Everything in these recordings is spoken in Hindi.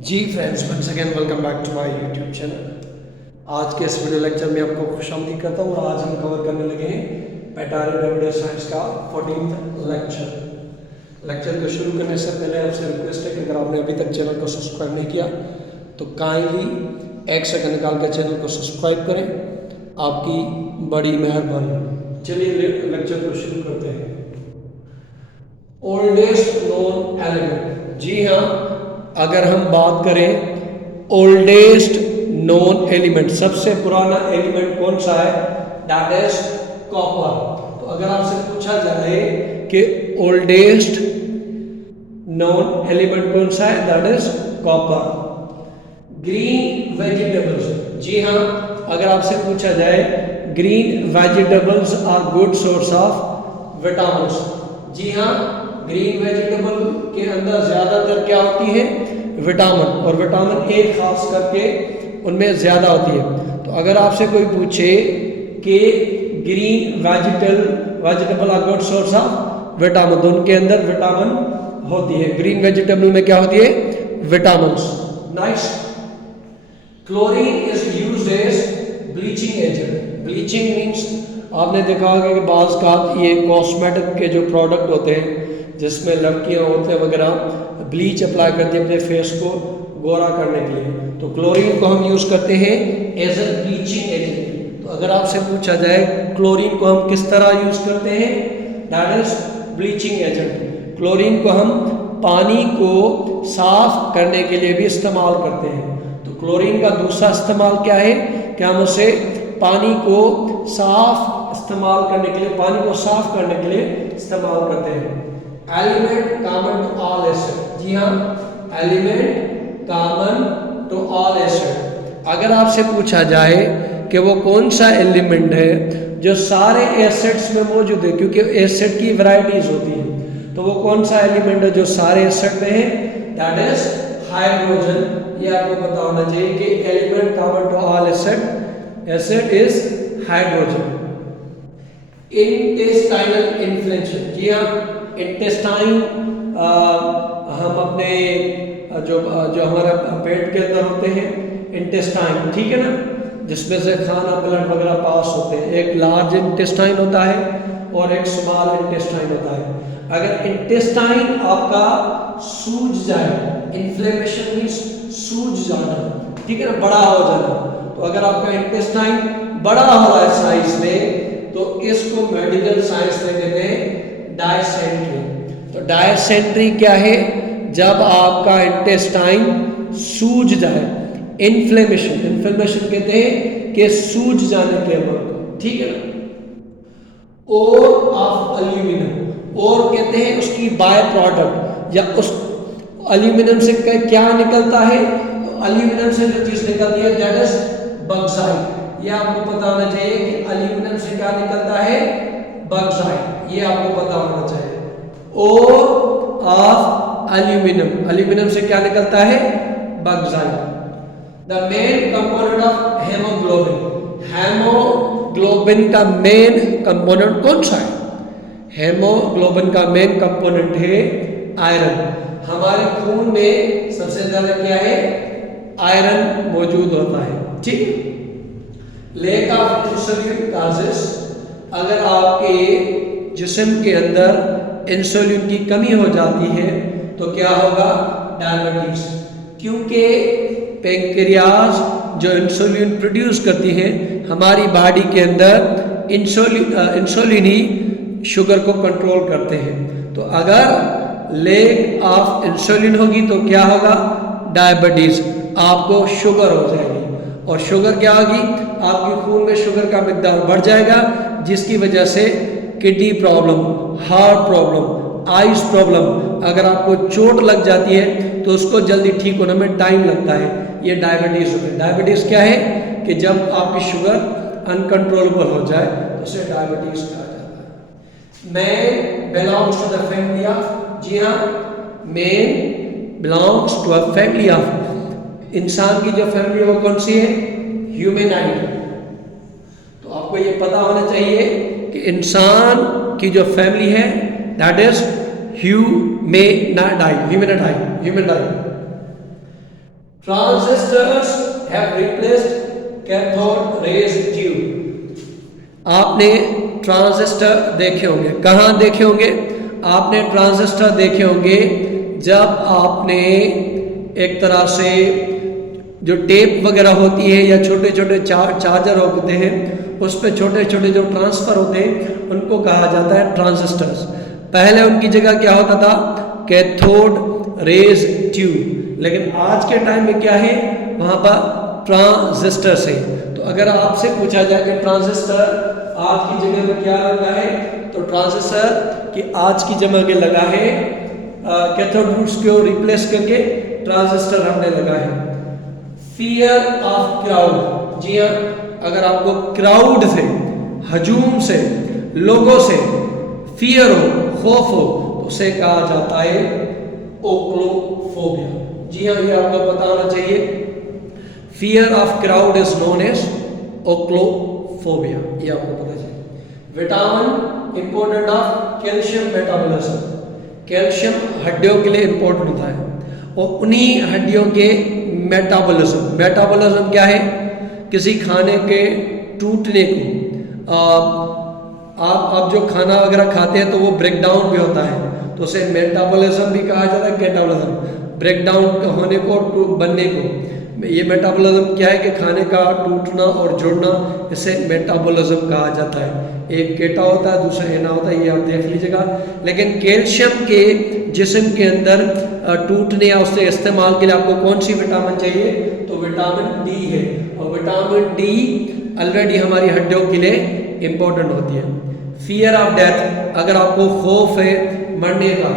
Ji friends, once again welcome back to my YouTube channel. आज के इस वीडियो लेक्चर में आपको खुशामदीद करता हूँ और आज हम कवर करने लगे हैं पैटारी वीडियो साइंस का 14th लेक्चर को शुरू करने से पहले आपसे रिक्वेस्ट है कि अगर आपने अभी तक चैनल को सब्सक्राइब नहीं किया तो काइंडली एक सेकंड निकाल कर चैनल को सब्सक्राइब करें, आपकी बड़ी मेहरबानी। चलिए लेक्चर को शुरू करते हैं। ओल्डेस्ट नोन एलिमेंट, जी हाँ, अगर हम बात करें ओल्डेस्ट नोन एलिमेंट, सबसे पुराना एलिमेंट कौन सा है, दैट इज कॉपर। तो अगर आपसे पूछा जाए कि ओल्डेस्ट नोन एलिमेंट कौन सा है, that is copper. Green vegetables, जी हाँ, अगर आपसे पूछा जाए green vegetables are good source of vitamin, जी हाँ, ग्रीन वेजिटेबल के अंदर ज़्यादातर क्या होती है, विटामिन, और विटामिन ए खास करके उनमें ज़्यादा होती है। तो अगर आपसे कोई पूछे कि green vegetable are good source of vitamin, तो उनके अंदर विटामिन होती है। ग्रीन वेजिटेबल में क्या होती है, vitamin. Nice. Chlorine is used as bleaching agent. Bleaching means आपने देखा होगा कि बाज़ का ये कॉस्मेटिक के जो प्रोडक्ट होते हैं जिसमें लड़कियां औरतें वगैरह ब्लीच अप्लाई करती हैं अपने फेस को गोरा करने के लिए, तो क्लोरीन को हम यूज़ करते हैं एज ए ब्लीचिंग एजेंट। तो अगर आपसे पूछा जाए क्लोरीन को हम किस तरह यूज़ करते हैं, that is bleaching agent. Chlorine को हम पानी को साफ करने के लिए भी इस्तेमाल करते हैं। तो क्लोरीन का दूसरा इस्तेमाल क्या है कि हम उसे पानी को साफ इस्तेमाल करने के लिए, पानी को साफ करने के लिए इस्तेमाल करते हैं। Element common to all acid, जी हाँ, element common to all acid. अगर आपसे पूछा जाए कि वो कौन सा एलिमेंट है जो सारे एसिड्स में मौजूद है, क्योंकि एसिड की वैरायटीज होती हैं, तो वो कौन सा एलिमेंट है जो सारे एसिड में है, दैट इज हाइड्रोजन। ये आपको पता होना चाहिए कि element common to all acid is hydrogen. Intestinal inflammation, जी हाँ, इंटेस्टाइन हम अपने जो हमारा पेट के अंदर होते हैं इंटेस्टाइन, ठीक है ना, जिसमें से खाना ब्लड वगैरह पास होते हैं। एक लार्ज इंटेस्टाइन होता है और एक स्मॉल इंटेस्टाइन होता है। अगर इंटेस्टाइन आपका सूज जाए, इन्फ्लेमेशन मीन्स सूज जाना, ठीक है ना, बड़ा हो जाना, तो अगर आपका इंटेस्टाइन बड़ा हो रहा है साइज में, तो इसको मेडिकल साइंस में कहते हैं डायसेंट्री। तो डायसेंट्री क्या है, जब आपका इंटेस्टाइन सूज जाए। इन्फ्लेमेशन कहते हैं कि सूज जाने के अमल को, ठीक है ना। और ऑफ एल्यूमिनियम, और कहते हैं उसकी बाय प्रोडक्ट, या उस एल्यूमिनियम से क्या निकलता है, तो एल्यूमिनियम से जो चीज निकलती है दैट इज बॉक्साइट। ये आपको पता होना चाहिए कि एल्यूमिनियम से क्या निकलता है, बॉक्साइट, ये आपको पता होना चाहिए। और ऑफ एल्यूमिनियम से क्या निकलता है, bauxite. The main component of haemoglobin का मेन कंपोनेंट कौन सा है, हेमोग्लोबिन का मेन कंपोनेंट है आयरन। हमारे खून में सबसे ज्यादा क्या है, आयरन मौजूद होता है, ठीक। लैक ऑफ इंसुलिन काजेस, अगर आपके जिस्म के अंदर इंसुलिन की कमी हो जाती है तो क्या होगा, डायबिटीज। क्योंकि पैंक्रियाज जो इंसुलिन प्रोड्यूस करती है, हमारी बॉडी के अंदर इंसुलिन ही शुगर को कंट्रोल करते हैं। तो अगर लैक ऑफ इंसुलिन होगी तो क्या होगा, डायबिटीज, आपको शुगर हो जाएगी। और शुगर क्या होगी, आपके खून में शुगर का मिकदार बढ़ जाएगा, जिसकी वजह से kidney problem, heart problem, eyes problem, अगर आपको चोट लग जाती है तो उसको जल्दी ठीक होने में टाइम लगता है, ये डायबिटीज होता है। डायबिटीज क्या है कि जब आपकी शुगर अनकंट्रोलेबल हो जाए तो उसे डायबिटीज कहा जाता है। Man belongs to the family of, जी हाँ, man belongs to a family of, इंसान की जो फैमिली है वो कौन सी है, ह्यूमैनाइड। तो आपको ये पता होना चाहिए कि इंसान की जो फैमिली है that is humanoid. Transistors have replaced cathode rays tube. आपने ट्रांजिस्टर देखे होंगे, कहाँ देखे होंगे? आपने ट्रांजिस्टर देखे होंगे जब आपने एक तरह से जो टेप वगैरह होती है या छोटे छोटे चार्जर होते हैं, उस पर छोटे छोटे जो ट्रांसफर होते हैं उनको कहा जाता है ट्रांजिस्टर्स। पहले उनकी जगह क्या होता था? Cathode rays tube. लेकिन आज के टाइम में क्या है? वहाँ पर ट्रांजिस्टर्स है। तो अगर आपसे पूछा जाए कि ट्रांजिस्टर आज की जगह में क्या लगा है, तो ट्रांजिस्टर की आज की जगह में लगा है कैथोड रूट्स को रिप्लेस करके ट्रांजिस्टर हमने लगा है। फियर ऑफ क्राउड, जी हाँ, अगर आपको क्राउड से, हजूम से, लोगों से फियर हो, खौफ हो, तो उसे कहा जाता है ओक्लोफोबिया। जी हाँ, ये आपको पता होना चाहिए। Fear of crowd is known as ochlophobia, ये आपको पता चाहिए। Vitamin important of calcium metabolism. Calcium हड्डियों के लिए इंपॉर्टेंट होता है और उन्हीं हड्डियों के मेटाबॉलिज्म, मेटाबॉलिज्म क्या है? किसी खाने के टूटने को, आप जो खाना वगैरह खाते हैं तो वो ब्रेक डाउन भी होता है, तो उसे मेटाबॉलिज्म भी कहा जाता है। कैटाबॉलिज्म ब्रेक डाउन होने को, बनने को, ये मेटाबॉलिज्म क्या है कि खाने का टूटना और जुड़ना, इसे मेटाबॉलिज्म कहा जाता है। एक केटा होता है, दूसरा एना होता है, ये आप देख लीजिएगा। लेकिन कैल्शियम के जिस्म के अंदर टूटने या उससे इस्तेमाल के लिए आपको कौन सी विटामिन चाहिए? तो विटामिन डी है, और विटामिन डी ऑलरेडी हमारी हड्डियों के लिए इम्पोर्टेंट होती है। फियर ऑफ डेथ, अगर आपको खौफ है मरने का,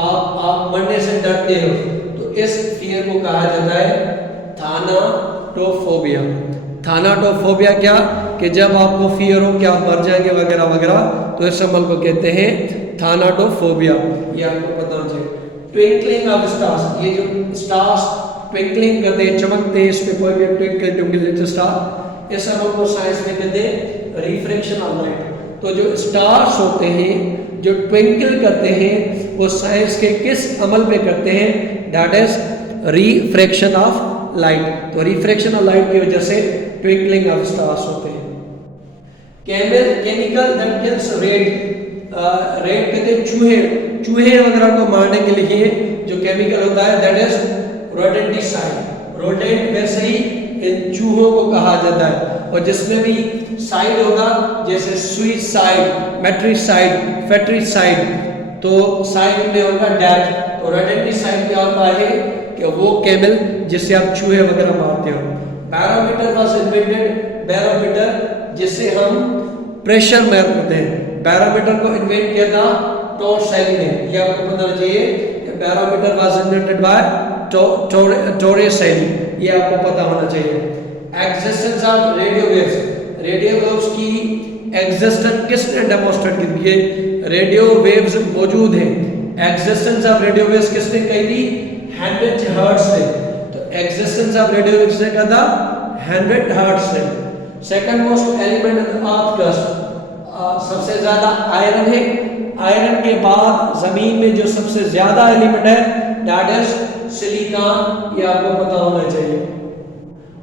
आप मरने से डरते हो, तो इस फियर को कहा जाता है थानाटोफोबिया। थानाटोफोबिया क्या? कि जब आपको फियर हो कि आप मर जाएंगे वगैरह वगैरह, तो इस अमल को कहते हैं थानाटोफोबिया, ये आपको पता होना चाहिए। ट्विंकलिंग ऑफ स्टार्स, ये जो स्टार्स ट्विंकलिंग करते हैं, चमकते हैं, इस पे कोई भी ट्विंकल लिटिल स्टार, इस अमल को साइंस में कहते हैं रिफ्रैक्शन ऑफ लाइट। तो जो स्टार्स होते हैं जो ट्विंकल करते हैं, वो साइंस के किस अमल पे करते हैं? That is refraction of light. तो रिफ्रैक्शन ऑफ लाइट की वजह से ट्विंकलिंग ऑफ स्टार्स होते हैं। Chemical that kills red, red कहते हैं चूहे वगैरह को मारने के लिए जो केमिकल होता है दैट इज रोडेंटिसाइड। रोडेंट वैसे ही इन चूहों को कहा जाता है, और जिसमें भी साइड होगा, जैसे सुइसाइड, मैट्रिसाइड, फेट्रिसाइड, तो साइड में होगा डेथ। तो रोडेंटिसाइड क्या होता है कि वो केमिकल जिससे आप चूहे वगैरह मारते हो। बैरोमीटर वाज इन्वेंटेड, बैरोमीटर जिससे हम प्रेशर मेजर करते हैं, बैरोमीटर को इन्वेंट किया था टोरसेली ने, ये आपको पता होना चाहिए कि बैरोमीटर वाज इन्वेंटेड बाय टोरसेली, ये आपको पता होना चाहिए। Existence of radio waves, radio waves की एग्जिस्टेंस किसने डेमोन्स्ट्रेट की? ये रेडियो वेव्स मौजूद हैं। एग्जिस्टेंस ऑफ रेडियो वेव्स किसने कही थी? हेनरी हर्ट्ज ने। तो एग्जिस्टेंस ऑफ रेडियो वेव्स ने कहा था हेनरी हर्ट्ज ने। Second most element in earth crust, सबसे ज्यादा आयरन है। आयरन के बाद जमीन में जो सबसे ज्यादा एलिमेंट है दैट इज सिलिकॉन, ये आपको पता होना चाहिए।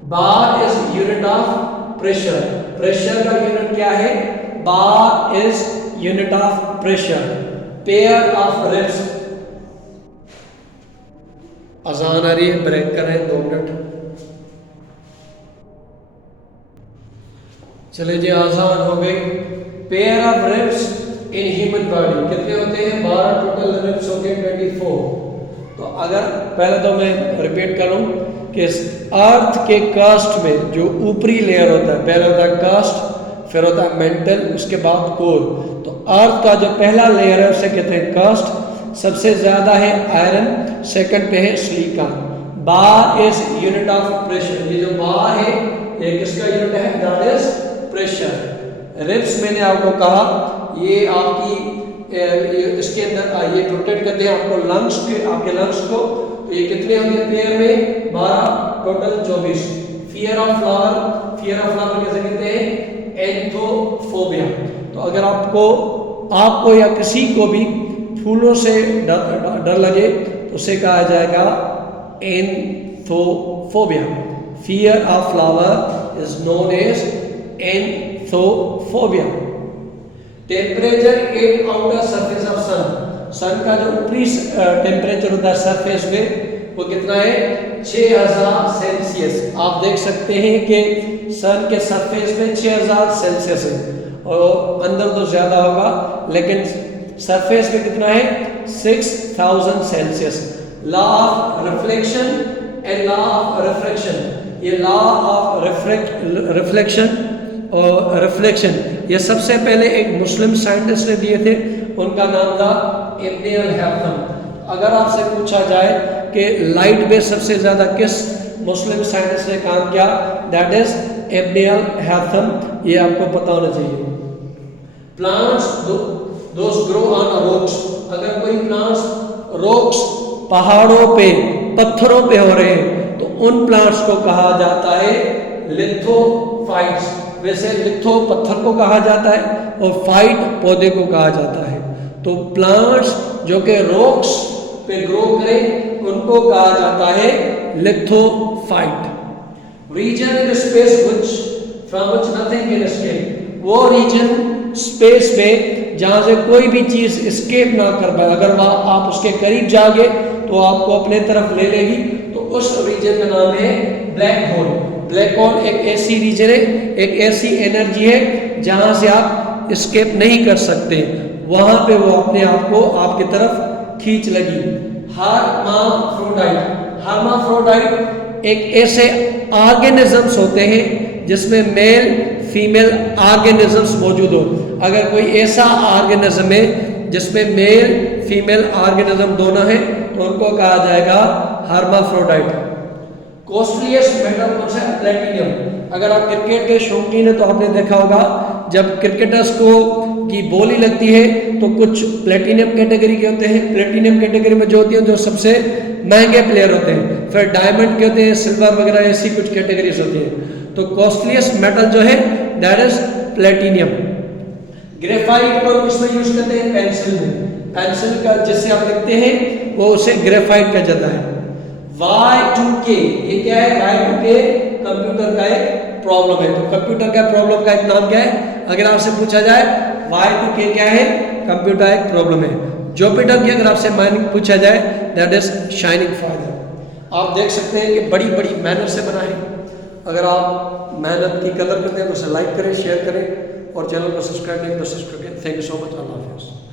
Bar is unit of pressure, pressure का यूनिट क्या है? Bar is unit of pressure. Pair of ribs, अजान आ रही है, ब्रेक करें 2 मिनट। चले जी, आसान हो गई। Pair of ribs in human body कितने होते हैं? 12 टोटल रिब्स होंगे 24। तो अगर पहले तो मैं रिपीट करूं कि अर्थ के कास्ट में जो ऊपरी लेयर होता है, पहले होता है कास्ट, फिर होता है मेंटल, उसके बाद कोर। तो अर्थ का जो पहला लेयर है उसे कहते हैं कास्ट। सबसे ज्यादा है आयरन, सेकंड पे है silicon. Bar is unit of pressure, ये जो बार है ये किसका यूनिट है? That is pressure. रिब्स मैंने आपको कहा ये आपकी इसके अंदर ये प्रोटेक्ट करते हैं आपको लंग्स के, आपके लंग्स को। तो ये कितने होंगे पेयर में? 12 total 24। Fear of flower, fear of flower कैसे कहते हैं? एंथोफोबिया। तो अगर आपको या किसी को भी फूलों से डर लगे तो उसे कहा जाएगा anthophobia. Fear of flower is known as anthophobia. Temperature at outer surface of sun, sun का जो ऊपरी टेम्परेचर होता है सरफेस पे वो कितना है 6000 सेल्सियस। आप देख सकते हैं कि सन के सरफेस पे 6000 सेल्सियस है और अंदर तो ज़्यादा होगा लेकिन सरफेस पे कितना है 6000 Celsius. Law of reflection and law of refraction, ये लॉ ऑफ रिफ्लेक्शन और रिफ्लेक्शन ये सबसे पहले एक मुस्लिम साइंटिस्ट ने दिए थे, उनका नाम था इब्न अल-हैथम। अगर आपसे पूछा जाए कि लाइट पे सबसे ज़्यादा किस मुस्लिम साइंटिस्ट ने काम किया, दैट इज इब्न अल-हैथम, ये आपको पता होना चाहिए। Plants those grow on rocks, अगर कोई प्लांट्स रॉक्स पहाड़ों पे पत्थरों पे हो रहे हैं तो उन प्लांट्स को कहा जाता है लिथोफाइट्स। वैसे लिथो पत्थर को कहा जाता है और फाइट पौधे को कहा जाता है। तो प्लांट्स जो कि रॉक्स पे ग्रो करें उनको कहा जाता है lithophyte. Reason in space which from which nothing can escape, वो रीजन स्पेस में जहां से कोई भी चीज एस्केप ना कर पाए, अगर वह आप उसके करीब जाओगे तो आपको अपने तरफ ले लेगी, तो उस रीजन का नाम है ब्लैक होल। ब्लैक होल एक ऐसी रीजन है, एक ऐसी एनर्जी है जहां से आप एस्केप नहीं कर सकते, वहां पे वो अपने आप को आपकी तरफ खींच लगी। हर्माफ्रोडाइट, हर्माफ्रोडाइट एक ऐसे ऑर्गेनिजम्स होते हैं जिसमें मेल फीमेल ऑर्गेनिजम्स मौजूद हो। अगर कोई ऐसा ऑर्गेनिज्म है जिसमें मेल फीमेल ऑर्गेनिज्म दोनों हैं तो उनको कहा जाएगा हर्माफ्रोडाइट। कॉस्टलीस्ट मेटल कौन सा है? प्लेटिनियम। अगर आप क्रिकेट के शौकीन है तो आपने देखा होगा जब क्रिकेटर्स को की बॉली लगती है तो कुछ प्लेटिनियम कैटेगरी के होते हैं, प्लेटिनियम कैटेगरी में जो होती है जो सबसे महंगे प्लेयर होते हैं, फिर डायमंड के होते हैं, सिल्वर वगैरह ऐसी कुछ कैटेगरीज होती हैं। तो कॉस्टलीस्ट मेटल जो है दैट इज प्लेटिनियम। ग्रेफाइट को किसमें यूज करते हैं? पेंसिल में। पेंसिल का जिससे आप लिखते हैं वो उसे ग्रेफाइट कहा जाता है। Y2K ये क्या है? Y2K कंप्यूटर का एक प्रॉब्लम है। तो कंप्यूटर का प्रॉब्लम का एक नाम क्या है? अगर आपसे पूछा जाए Y2K क्या है? कंप्यूटर एक प्रॉब्लम है। जुपिटर की अगर आपसे माइनिंग पूछा जाए दैट इज शाइनिंग फादर। आप देख सकते हैं कि बड़ी बड़ी मेहनत से बना है। अगर आप मेहनत की कदर करते हैं तो उसे लाइक करें, शेयर करें और चैनल को सब्सक्राइब नहीं तो सब्सक्राइब करें। Thank you so much. अल्लाह हाफिज़।